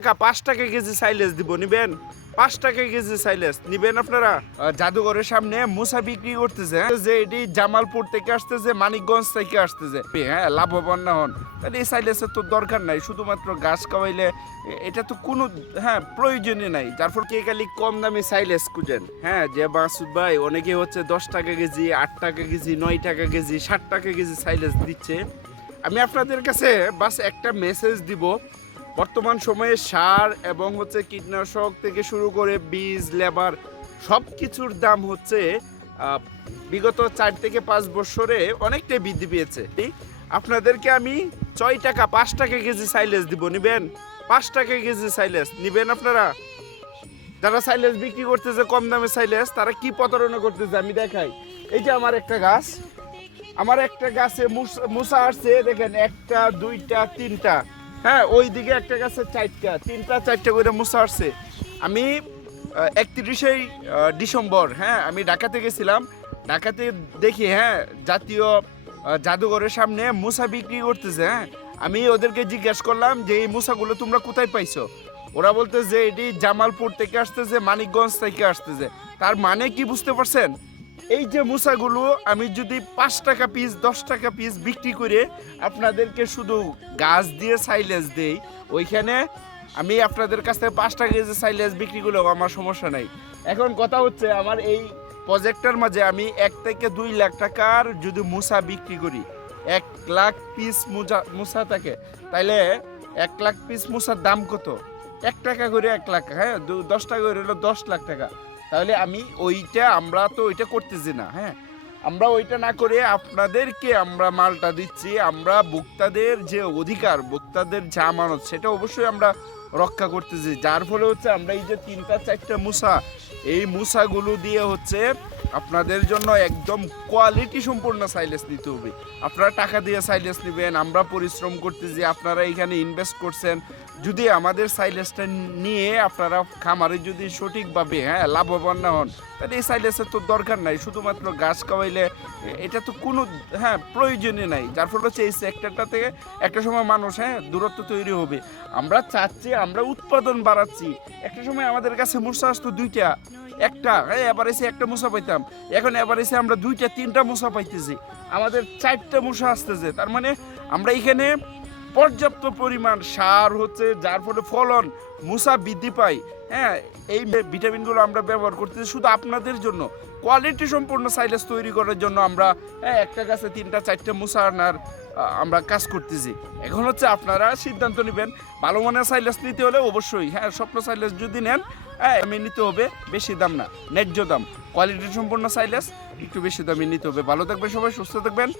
টাকা পাঁচ টাকা কেজি সাইলেস দিব, নিবেন? পাঁচ টাকা কেজি সাইলেস নিবেন আপনারা? জাদুঘরের সামনে মুসা বিক্রি করতেছে হ্যাঁ? যে এটি জামালপুর থেকে আসতেছে, মানিকগঞ্জ থেকে আসতেছে। হ্যাঁ লাভবান না হন। তাহলে এই সাইলেসের তো দরকার নাই, শুধুমাত্র গাছ খাওয়াইলে এটা তো কোনো হ্যাঁ প্রয়োজনই নাই। যার ফলে কে খালি কম দামি সাইলেস খুঁজেন হ্যাঁ? যে মাসুদ ভাই অনেকে হচ্ছে দশ টাকা কেজি, আট টাকা কেজি, নয় টাকা কেজি, ষাট টাকা কেজি সাইলেস দিচ্ছে। আমি আপনাদের কাছে বাস একটা মেসেজ দিব বর্তমান সময়ে সার এবং হচ্ছে কীটনাশক থেকে শুরু করে বীজ, লেবার সব কিছুর দাম হচ্ছে বিগত চার থেকে পাঁচ বছরে অনেকটাই বৃদ্ধি পেয়েছে। আপনাদেরকে আমি ছয় টাকা, পাঁচ টাকা কেজি সাইলেস দিব, নিবেন? পাঁচ টাকা কেজি সাইলেস নিবেন আপনারা? যারা সাইলেস বিক্রি করতেছে, কম দামে সাইলেস তারা কি প্রতারণা করতেছে আমি দেখাই। এই যে আমার একটা গাছ, আমার একটা গাছে মুসা আসছে, দেখেন, একটা, দুইটা, তিনটা। হ্যাঁ ওই দিকে একটা গাছে চারটা, তিনটা, চারটা করে মুসা আসছে। আমি একত্রিশে ডিসেম্বর হ্যাঁ আমি ঢাকাতে গেছিলাম। ঢাকাতে দেখি হ্যাঁ জাতীয় জাদুঘরের সামনে মুসা বিক্রি করতেছে হ্যাঁ। আমি ওদেরকে জিজ্ঞেস করলাম যে, এই মুসাগুলো তোমরা কোথায় পাইছো? ওরা বলতে যে এটি জামালপুর থেকে আসতেছে, মানিকগঞ্জ থেকে আসতেছে। তার মানে কি বুঝতে পারছেন? এই যে মুসাগুলো, আমি যদি পাঁচ টাকা পিস দশ টাকা পিস বিক্রি করে আপনাদেরকে শুধু গাছ দিয়ে সাইলেজ দেই, ওইখানে আমি আপনাদের কাছ থেকে পাঁচ টাকা কেজি সাইলেজ বিক্রি করলেও আমার সমস্যা নাই। এখন কথা হচ্ছে, আমার এই প্রজেক্টের মাঝে আমি এক থেকে দুই লাখ টাকার যদি মুসা বিক্রি করি, এক লাখ পিস মুসা মুসা থাকে, তাইলে এক লাখ পিস মুসার দাম কত? এক টাকা করে এক লাখ হ্যাঁ দশ টাকা করে হলো দশ লাখ টাকা। তাহলে আমি ওইটা, আমরা তো ওইটা করতেছি না হ্যাঁ? আমরা ওইটা না করে আপনাদেরকে আমরা মালটা দিচ্ছি, আমরা ভোক্তাদের যে অধিকার, ভোক্তাদের যা আমানত, সেটা অবশ্যই আমরা রক্ষা করতেছি। যার ফলে হচ্ছে আমরা এই যে তিনটা, চারটা মুসা, এই মুসাগুলো দিয়ে হচ্ছে আপনাদের জন্য একদম কোয়ালিটি সম্পূর্ণ সাইলেস নিতে হবে। আপনারা টাকা দিয়ে সাইলেস নেবেন, আমরা পরিশ্রম করতেছি, আপনারা এখানে ইনভেস্ট করছেন যদি আমাদের সাইলেসটা নিয়ে আপনারা খামারে যদি সঠিকভাবে হ্যাঁ লাভবান না হন, তাহলে এই সাইলেসের তো দরকার নাই। শুধুমাত্র গাছ খাওয়াইলে এটা তো কোনো হ্যাঁ প্রয়োজনই নাই। যার ফলে হচ্ছে এই সেক্টরটা থেকে একটা সময় মানুষ হ্যাঁ দূরত্ব তৈরি হবে। আমরা চাচ্ছি, আমরা উৎপাদন বাড়াচ্ছি। একটা সময় আমাদের কাছে মূর্ছা আসতো দুইটা, একটা হ্যাঁ এবার এসে একটা মশা পাইতাম। এখন এবার এসে আমরা দুইটা, তিনটা মশা পাইতেছি। আমাদের চারটা মশা আসতেছে। তার মানে আমরা এখানে পর্যাপ্ত পরিমাণ সার হচ্ছে, যার ফলে ফলন মুসা বৃদ্ধি পায়। হ্যাঁ এই ভিটামিনগুলো আমরা ব্যবহার করতেছি শুধু আপনাদের জন্য। কোয়ালিটি সম্পূর্ণ সাইলেস তৈরি করার জন্য আমরা হ্যাঁ একটা গাছে তিনটা, চারটে মুসা আনার আমরা কাজ করতেছি। এখন হচ্ছে আপনারা সিদ্ধান্ত নেবেন, ভালো মানের সাইলেস নিতে হলে অবশ্যই হ্যাঁ স্বপ্ন সাইলেস যদি নেন হ্যাঁ নিতে হবে, বেশি দাম না, ন্যায্য দাম। কোয়ালিটি সম্পূর্ণ সাইলেস একটু বেশি দামে নিতে হবে। ভালো থাকবেন সবাই, সুস্থ থাকবেন।